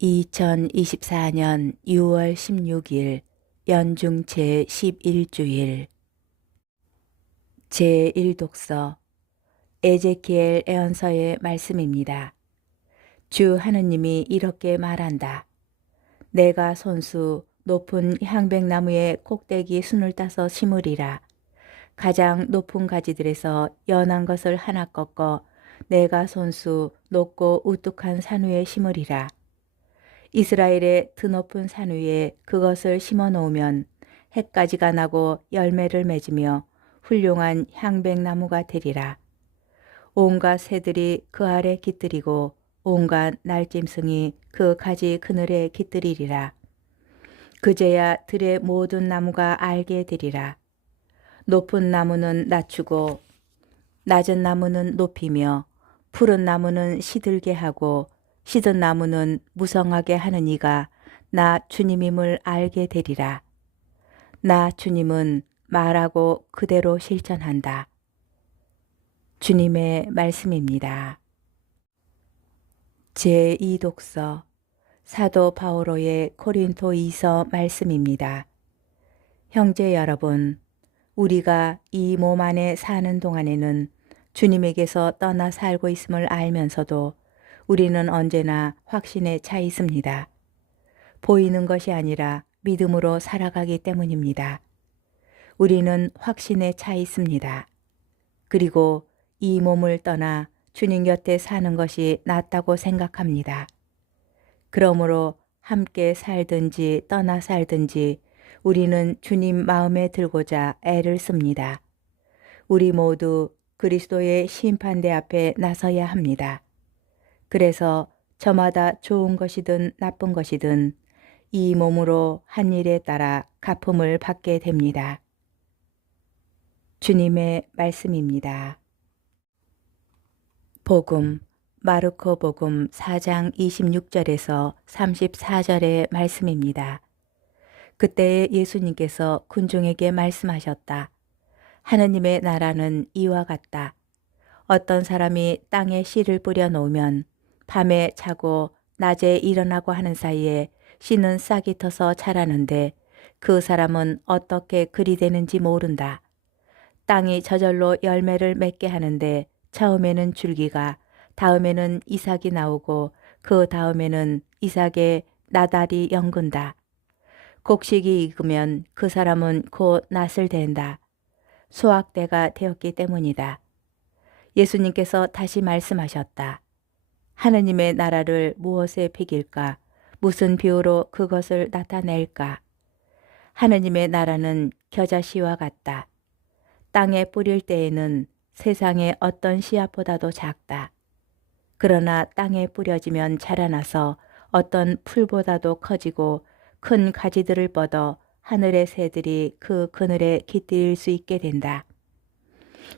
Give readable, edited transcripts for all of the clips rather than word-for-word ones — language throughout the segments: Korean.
2024년 6월 16일 연중 제11주일 제1독서 에제키엘 예언서의 말씀입니다. 주 하느님이 이렇게 말한다. 내가 손수 높은 향백나무의 꼭대기 순을 따서 심으리라. 가장 높은 가지들에서 연한 것을 하나 꺾어 내가 손수 높고 우뚝한 산 위에 심으리라. 이스라엘의 드높은 산 위에 그것을 심어 놓으면 해가지가 나고 열매를 맺으며 훌륭한 향백나무가 되리라. 온갖 새들이 그 아래 깃들이고 온갖 날짐승이 그 가지 그늘에 깃들이리라. 그제야 들의 모든 나무가 알게 되리라. 높은 나무는 낮추고 낮은 나무는 높이며 푸른 나무는 시들게 하고 시든 나무는 무성하게 하는 이가 나 주님임을 알게 되리라. 나 주님은 말하고 그대로 실천한다. 주님의 말씀입니다. 제2독서 사도 바오로의 고린토이서 말씀입니다. 형제 여러분, 우리가 이 몸 안에 사는 동안에는 주님에게서 떠나 살고 있음을 알면서도 우리는 언제나 확신에 차 있습니다. 보이는 것이 아니라 믿음으로 살아가기 때문입니다. 우리는 확신에 차 있습니다. 그리고 이 몸을 떠나 주님 곁에 사는 것이 낫다고 생각합니다. 그러므로 함께 살든지 떠나 살든지 우리는 주님 마음에 들고자 애를 씁니다. 우리 모두 그리스도의 심판대 앞에 나서야 합니다. 그래서 저마다 좋은 것이든 나쁜 것이든 이 몸으로 한 일에 따라 갚음을 받게 됩니다. 주님의 말씀입니다. 복음 마르코 복음 4장 26절에서 34절의 말씀입니다. 그때 예수님께서 군중에게 말씀하셨다. 하느님의 나라는 이와 같다. 어떤 사람이 땅에 씨를 뿌려 놓으면 밤에 자고 낮에 일어나고 하는 사이에 씨는 싹이 터서 자라는데 그 사람은 어떻게 그리 되는지 모른다. 땅이 저절로 열매를 맺게 하는데 처음에는 줄기가, 다음에는 이삭이 나오고 그 다음에는 이삭의 나달이 연근다. 곡식이 익으면 그 사람은 곧 낫을 댄다. 수확 때가 되었기 때문이다. 예수님께서 다시 말씀하셨다. 하느님의 나라를 무엇에 비길까? 무슨 비유로 그것을 나타낼까? 하느님의 나라는 겨자씨와 같다. 땅에 뿌릴 때에는 세상의 어떤 씨앗보다도 작다. 그러나 땅에 뿌려지면 자라나서 어떤 풀보다도 커지고 큰 가지들을 뻗어 하늘의 새들이 그 그늘에 깃들일 수 있게 된다.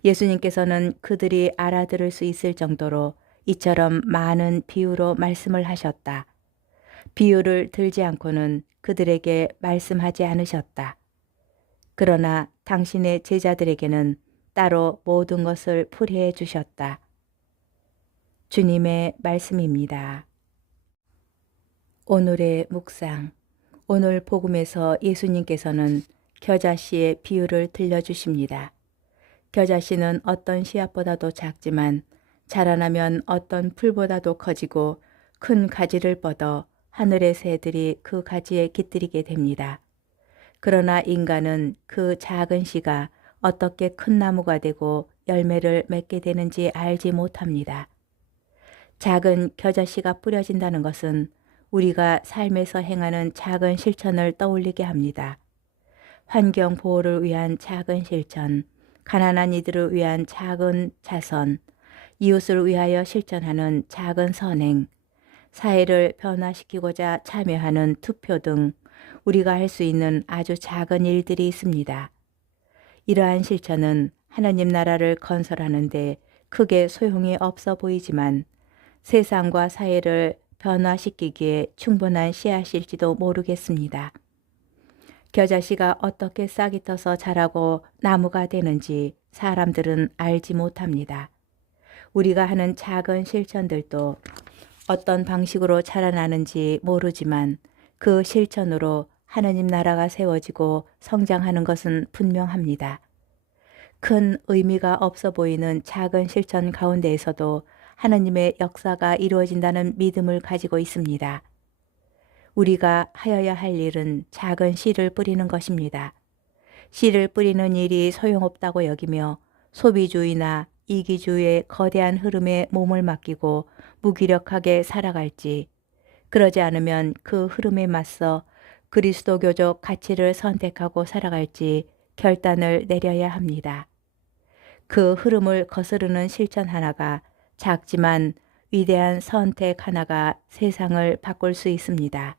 예수님께서는 그들이 알아들을 수 있을 정도로 이처럼 많은 비유로 말씀을 하셨다. 비유를 들지 않고는 그들에게 말씀하지 않으셨다. 그러나 당신의 제자들에게는 따로 모든 것을 풀이해 주셨다. 주님의 말씀입니다. 오늘의 묵상. 오늘 복음에서 예수님께서는 겨자씨의 비유를 들려주십니다. 겨자씨는 어떤 씨앗보다도 작지만 자라나면 어떤 풀보다도 커지고 큰 가지를 뻗어 하늘의 새들이 그 가지에 깃들이게 됩니다. 그러나 인간은 그 작은 씨가 어떻게 큰 나무가 되고 열매를 맺게 되는지 알지 못합니다. 작은 겨자씨가 뿌려진다는 것은 우리가 삶에서 행하는 작은 실천을 떠올리게 합니다. 환경 보호를 위한 작은 실천, 가난한 이들을 위한 작은 자선, 이웃을 위하여 실천하는 작은 선행, 사회를 변화시키고자 참여하는 투표 등 우리가 할 수 있는 아주 작은 일들이 있습니다. 이러한 실천은 하나님 나라를 건설하는 데 크게 소용이 없어 보이지만 세상과 사회를 변화시키기에 충분한 씨앗일지도 모르겠습니다. 겨자씨가 어떻게 싹이 터서 자라고 나무가 되는지 사람들은 알지 못합니다. 우리가 하는 작은 실천들도 어떤 방식으로 자라나는지 모르지만 그 실천으로 하느님 나라가 세워지고 성장하는 것은 분명합니다. 큰 의미가 없어 보이는 작은 실천 가운데에서도 하느님의 역사가 이루어진다는 믿음을 가지고 있습니다. 우리가 하여야 할 일은 작은 씨를 뿌리는 것입니다. 씨를 뿌리는 일이 소용없다고 여기며 소비주의나 이기주의의 거대한 흐름에 몸을 맡기고 무기력하게 살아갈지, 그러지 않으면 그 흐름에 맞서 그리스도교적 가치를 선택하고 살아갈지 결단을 내려야 합니다. 그 흐름을 거스르는 실천 하나가, 작지만 위대한 선택 하나가 세상을 바꿀 수 있습니다.